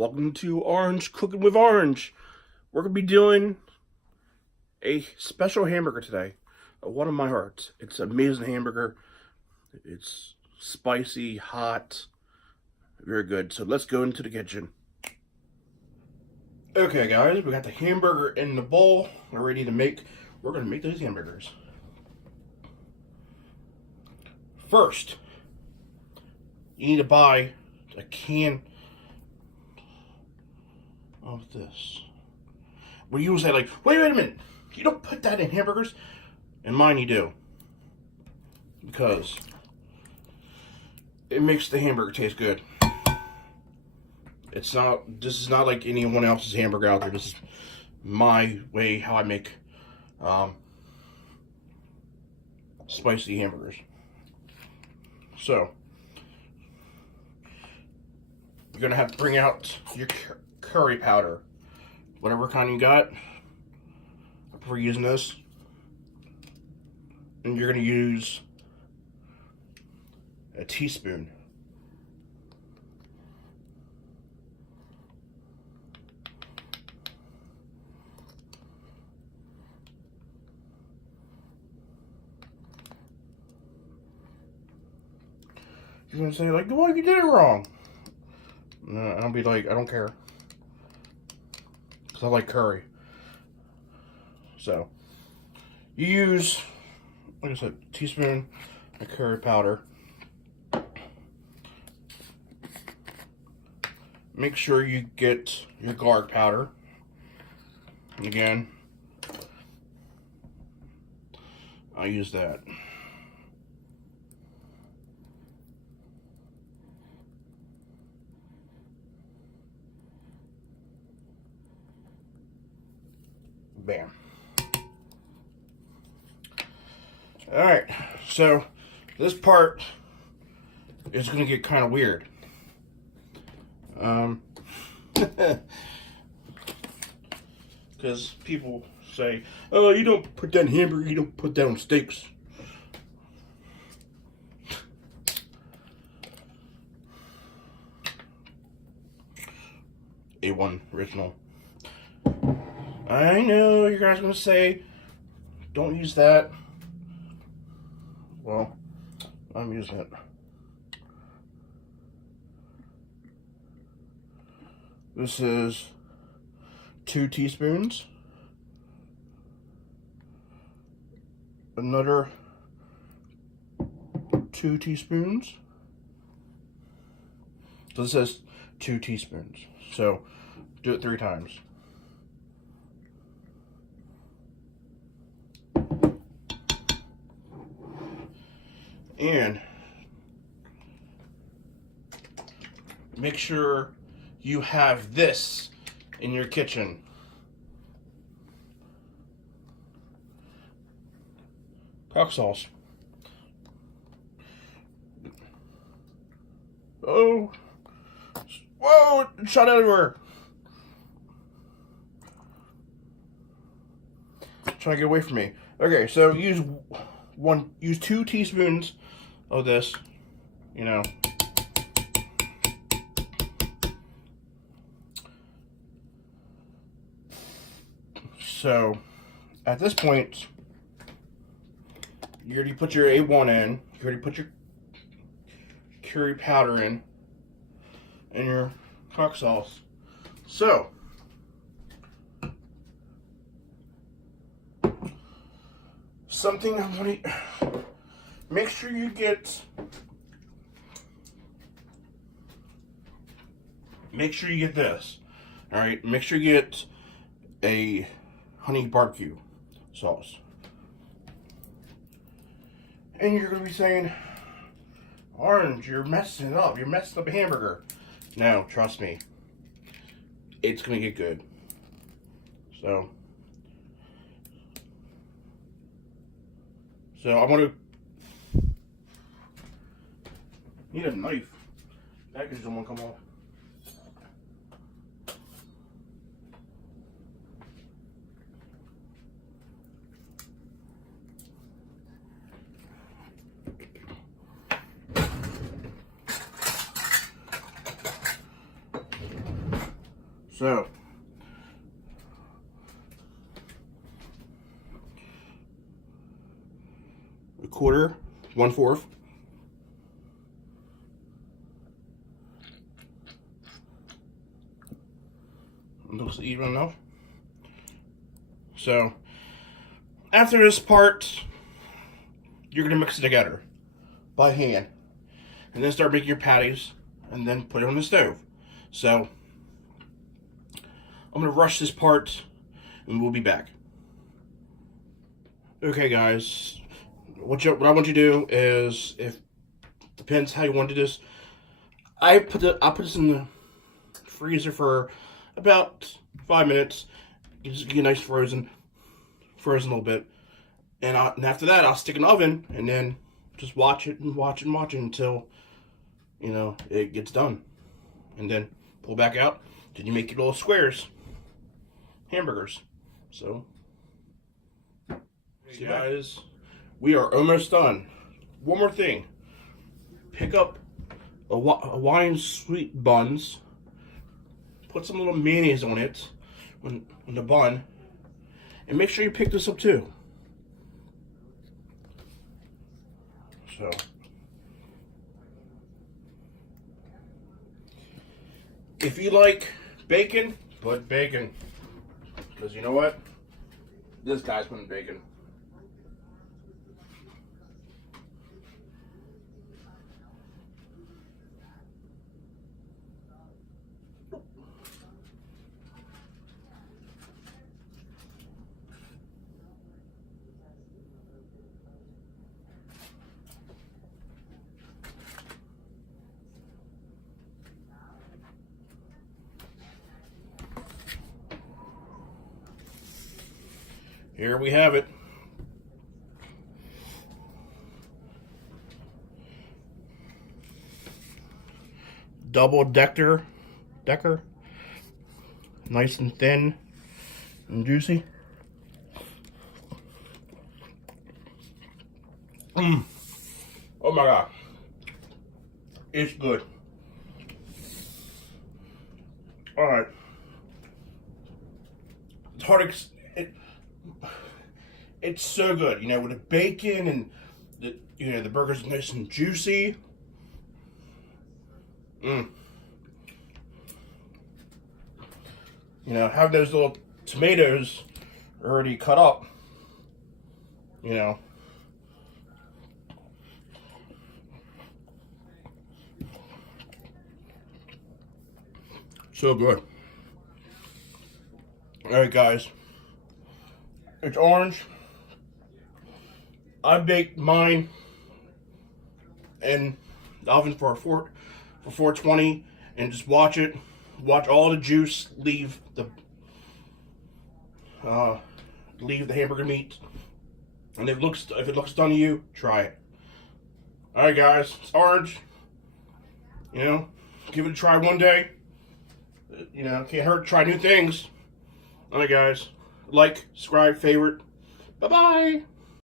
Welcome to Orange Cooking with Orange. We're going to be doing a special hamburger today. One of my hearts. It's an amazing hamburger. It's spicy, hot, very good. So let's go into the kitchen. Okay guys, we got the hamburger in the bowl. We're ready to make, we're going to make those hamburgers. First, you need to buy a can of this. We use that like, wait a minute, you don't put that in hamburgers? In mine you do. Because it makes the hamburger taste good. It's not, this is not like anyone else's hamburger out there. This is my way, how I make spicy hamburgers. So, you're gonna have to bring out your curry powder, whatever kind you got. I prefer using this, and you're gonna use a teaspoon. You're gonna say like, well, you did it wrong. No, I'll be like, I don't care. Because I like curry. So, you use, like I said, a teaspoon of curry powder. Make sure you get your garlic powder. And again, I use that. Bam. Alright, so this part is going to get kind of weird. Because people say, oh, you don't put that in hamburger, you don't put that on steaks. A1 original. I know you guys are going to say, don't use that. Well, I'm using it. This is 2 teaspoons. Another 2 teaspoons. So this says 2 teaspoons. So do it 3 times. And make sure you have this in your kitchen. Cock sauce. Oh, whoa, it shot everywhere. Trying to get away from me. Okay, so use 2 teaspoons of this, you know. So, at this point, you already put your A1 in, you already put your curry powder in, and your cock sauce. So, something I want to make sure you get. Make sure you get this. All right. Make sure you get a honey barbecue sauce. And you're gonna be saying, Orange, you're messing it up. You're messing up a hamburger. No, trust me. It's gonna get good. So I'm gonna need a knife. Package don't want to come off. So, a quarter, 1/4. It looks even enough. So, after this part, you're going to mix it together by hand. And then start making your patties, and then put it on the stove. So, I'm going to rush this part, and we'll be back. Okay, guys. What I want you to do is, depends how you want to do this. I put this in the freezer for about 5 minutes. Just get nice frozen a little bit, and after that, I'll stick it in the oven, and then just watch it and watch it until it gets done, and then pull back out. Then you make your little squares, hamburgers. So, see, guys, we are almost done. One more thing: pick up a Hawaiian sweet buns. Put some little mayonnaise on it, on the bun, and make sure you pick this up too. So, if you like bacon, put bacon. Because you know what? This guy's putting bacon. Here we have it. Double decker. Nice and thin and juicy. Oh my God. It's good. Alright. It's hard to... It's so good, with the bacon and the burger's nice and juicy. Have those little tomatoes already cut up. So good. Alright, guys. It's orange. I baked mine in the oven for 420, and just watch it. Watch all the juice leave the hamburger meat. And if it looks done to you, try it. All right, guys, it's orange. Give it a try one day. Can't hurt to try new things. All right, guys, like, subscribe, favorite. Bye bye.